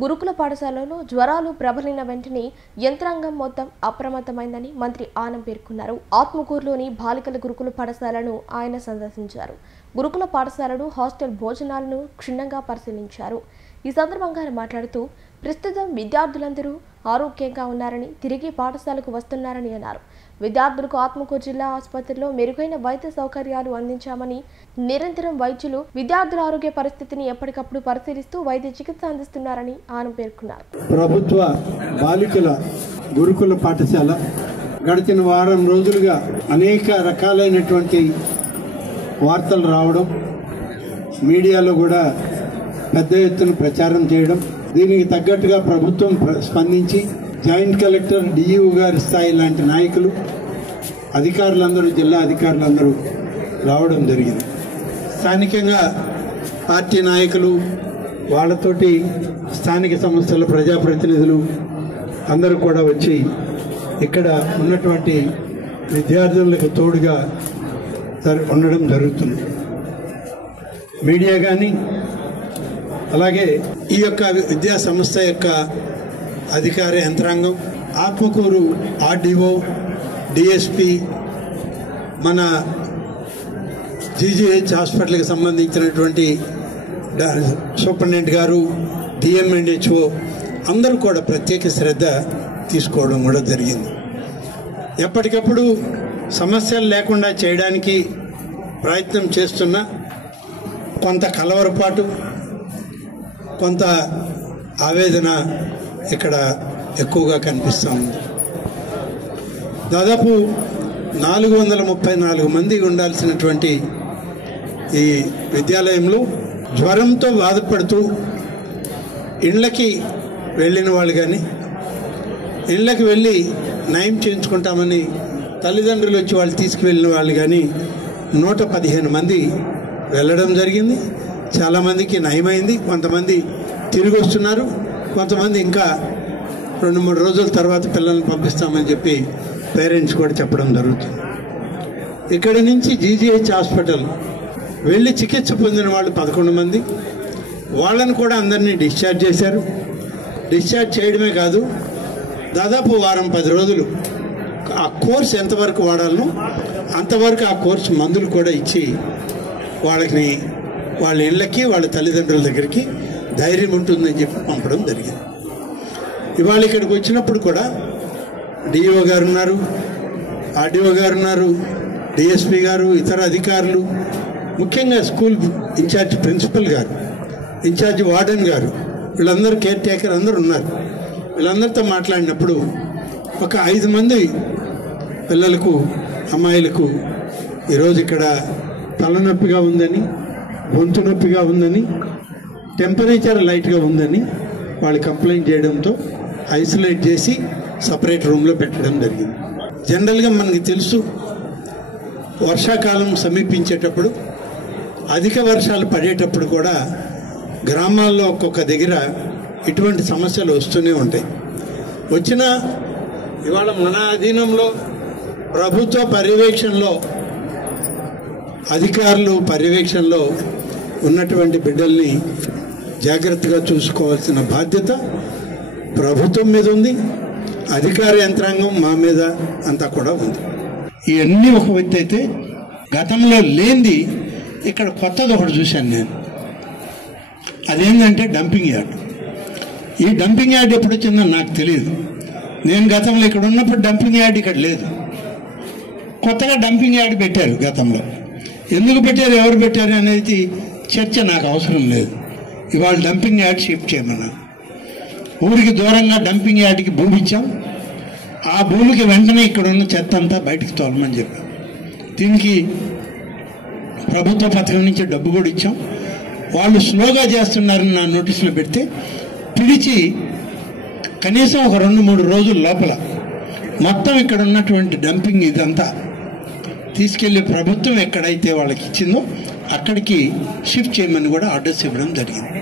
గురుకుల పాఠశాలలో జ్వరాలు ప్రబలిన వెంటనే యంత్రాంగం మొత్తం అప్రమత్తమైందని మంత్రి ఆనం పేర్కొన్నారు. ఆత్మకూరులోని బాలికల గురుకుల పాఠశాలను ఆయన సందర్శించారు. గురుకుల పాఠశాలను హాస్టల్ భోజనాలను క్షుణ్ణంగా పరిశీలించారు. ఈ సందర్భంగా ఆయన మాట్లాడుతూ ప్రస్తుతం విద్యార్థులందరూ ఆరోగ్యంగా ఉన్నారని, తిరిగి పాఠశాలకు వస్తున్నారని అన్నారు. విద్యార్థులకు ఆత్మకూరు జిల్లా ఆసుపత్రిలో మెరుగైన వైద్య సౌకర్యాలు అందించామని, నిరంతరం వైద్యులు విద్యార్థుల ఆరోగ్య పరిస్థితిని ఎప్పటికప్పుడు పరిశీలిస్తూ వైద్య చికిత్స అందిస్తున్నారని ఆయన పేర్కొన్నారు. ప్రభుత్వ బాలికల గురుకుల పాఠశాల గడిచిన వారం రోజులుగా అనేక రకాలైనటువంటి వార్తలు రావడం, మీడియాలో కూడా పెద్ద ఎత్తున ప్రచారం చేయడం, దీనికి తగ్గట్టుగా ప్రభుత్వం స్పందించి జాయింట్ కలెక్టర్, డిఈఓ గారి స్థాయి లాంటి నాయకులు, అధికారులందరూ, జిల్లా అధికారులందరూ రావడం జరిగింది. స్థానికంగా పార్టీ నాయకులు, వాళ్ళతోటి స్థానిక సంస్థల ప్రజాప్రతినిధులు అందరూ కూడా వచ్చి ఇక్కడ ఉన్నటువంటి విద్యార్థులకు తోడుగా ఉండడం జరుగుతుంది. మీడియా కానీ, అలాగే ఈ యొక్క విద్యా సంస్థ యొక్క అధికార యంత్రాంగం, ఆత్మకూరు ఆర్డీఓ, డిఎస్పి, మన జీజీహెచ్ హాస్పిటల్కి సంబంధించినటువంటి సూపరింటెండెంట్ గారు, డిఎంఎన్హెచ్ఓ అందరూ కూడా ప్రత్యేక శ్రద్ధ తీసుకోవడం కూడా జరిగింది. ఎప్పటికప్పుడు సమస్యలు లేకుండా చేయడానికి ప్రయత్నం చేస్తున్న కొంత కలవరపాటు, కొంత ఆవేదన ఇక్కడ ఎక్కువగా కనిపిస్తూ ఉంది. దాదాపు 434 మంది ఉండాల్సినటువంటి ఈ విద్యాలయంలో జ్వరంతో బాధపడుతూ ఇళ్ళకి వెళ్ళిన వాళ్ళు కానీ, ఇళ్ళకి వెళ్ళి నయం చేయించుకుంటామని తల్లిదండ్రులు వచ్చి వాళ్ళు తీసుకువెళ్ళిన వాళ్ళు కానీ 115 మంది వెళ్ళడం జరిగింది. చాలామందికి నయమైంది, కొంతమంది తిరిగి వస్తున్నారు, కొంతమంది ఇంకా 2-3 రోజుల తర్వాత పిల్లల్ని పంపిస్తామని చెప్పి పేరెంట్స్ కూడా చెప్పడం జరుగుతుంది. ఇక్కడి నుంచి జీజీహెచ్ హాస్పిటల్ వెళ్ళి చికిత్స పొందిన వాళ్ళు 11 మంది, వాళ్ళని కూడా అందరినీ డిశ్చార్జ్ చేశారు. డిశ్చార్జ్ చేయడమే కాదు, దాదాపు వారం 10 రోజులు ఆ కోర్స్ ఎంతవరకు వాడాలనో అంతవరకు ఆ కోర్సు మందులు కూడా ఇచ్చి వాళ్ళకి వాళ్ళ ఇళ్ళకి, వాళ్ళ తల్లిదండ్రుల దగ్గరికి ధైర్యం ఉంటుందని చెప్పి పంపడం జరిగింది. ఇవాళ ఇక్కడికి వచ్చినప్పుడు కూడా డిఓ గారు ఉన్నారు, ఆర్డీఓ గారు ఉన్నారు, డిఎస్పి గారు, ఇతర అధికారులు, ముఖ్యంగా స్కూల్ ఇన్ఛార్జ్ ప్రిన్సిపల్ గారు, ఇన్ఛార్జ్ వార్డెన్ గారు, వీళ్ళందరూ కేర్ టేకర్ అందరూ ఉన్నారు. వీళ్ళందరితో మాట్లాడినప్పుడు ఒక 5 మంది పిల్లలకు, అమ్మాయిలకు ఈరోజు ఇక్కడ తలనొప్పిగా ఉందని, గొంతు నొప్పిగా ఉందని, టెంపరేచర్ లైట్గా ఉందని వాళ్ళు కంప్లైంట్ చేయడంతో ఐసోలేట్ చేసి సపరేట్ రూమ్లో పెట్టడం జరిగింది. జనరల్గా మనకి తెలుసు, వర్షాకాలం సమీపించేటప్పుడు, అధిక వర్షాలు పడేటప్పుడు కూడా గ్రామాల్లో ఒక్కొక్క దగ్గర ఇటువంటి సమస్యలు వస్తూనే ఉంటాయి. వచ్చినా ఇవాళ మన అధీనంలో ప్రభుత్వ పర్యవేక్షణలో, అధికారులు పర్యవేక్షణలో ఉన్నటువంటి బిడ్డల్ని జాగ్రత్తగా చూసుకోవాల్సిన బాధ్యత ప్రభుత్వం మీద ఉంది, అధికార యంత్రాంగం మా మీద అంతా కూడా ఉంది. ఇవన్నీ ఒక వ్యక్తి అయితే, గతంలో లేనిది ఇక్కడ కొత్తది ఒకటి చూశాను నేను. అదేంటంటే డంపింగ్ యార్డ్. ఈ డంపింగ్ యార్డ్ ఎప్పుడు వచ్చిందో నాకు తెలియదు. నేను గతంలో ఇక్కడ ఉన్నప్పుడు డంపింగ్ యార్డ్ ఇక్కడ లేదు. కొత్తగా డంపింగ్ యార్డ్ పెట్టారు గతంలో. ఎందుకు పెట్టారు, ఎవరు పెట్టారు అనేది చర్చ నాకు అవసరం లేదు. ఇవాళ డంపింగ్ యార్డ్ షిఫ్ట్ చేయమన్నారు. ఊరికి దూరంగా డంపింగ్ యార్డ్కి భూమి ఇచ్చాం. ఆ భూమికి వెంటనే ఇక్కడ ఉన్న చెత్త అంతా బయటికి తోలమని చెప్పాం. దీనికి ప్రభుత్వ పథకం నుంచి డబ్బు కూడా ఇచ్చాం. వాళ్ళు స్లోగా చేస్తున్నారని నా నోటీసులో పెడితే పిలిచి కనీసం ఒక 2-3 రోజుల లోపల మొత్తం ఇక్కడ ఉన్నటువంటి డంపింగ్ ఇదంతా తీసుకెళ్లి ప్రభుత్వం ఎక్కడైతే వాళ్ళకి ఇచ్చిందో అక్కడికి షిఫ్ట్ చేయమని కూడా ఆర్డర్స్ ఇవ్వడం జరిగింది.